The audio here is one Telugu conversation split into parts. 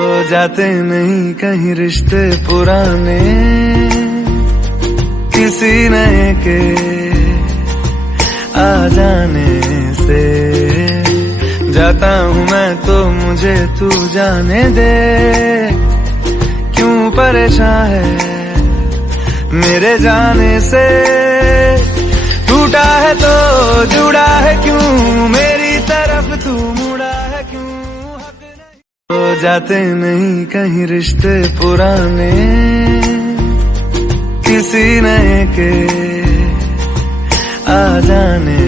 हो जाते नहीं कहीं रिश्ते पुराने किसी नए के आ जाने से। जाता हूँ मैं तो मुझे तू जाने दे, क्यों परेशान है मेरे जाने से। टूटा है तो जुड़ा है क्यों, मेरी तरफ तू मुड़ा है क्यों। हक नहीं हो जाते नहीं कहीं रिश्ते पुराने किसी नए के आ जाने।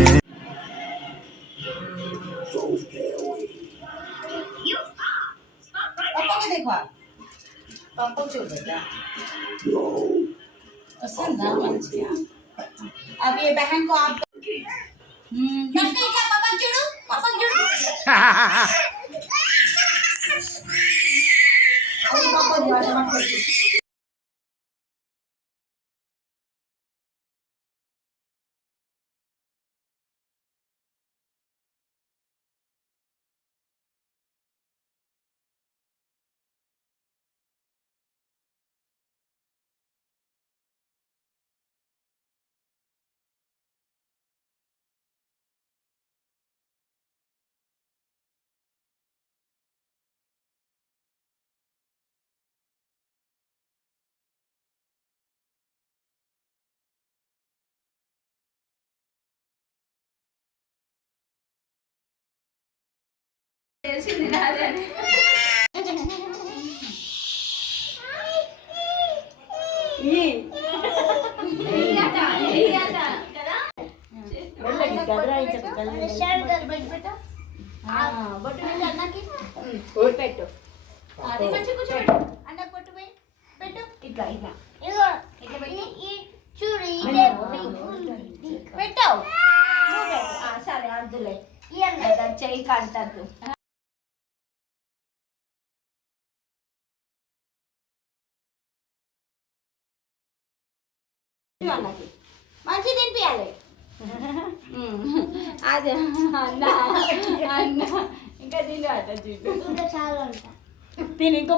पापा को देखो, पापा को बेटा पसंद ना मंचिया। अब ये बहन को आप पापा जुड़ो, पापा जुड़ो। अभी पापा दिवाली मत करो। పెట్టు అది మంచి కూర్చోబెట్టు అన్న పొట్టు పోయి పెట్టు ఇట్లా ఇట్లా ఇట్లా చూడు ఇదే పెట్టావు సరే అద్దులే చెయ్యి కడతారు మంచి తినిపించాలి అదే అన్న అన్న ఇంకా తిని అట్లా తిని ఇంకా చాలా తిని ఇంకో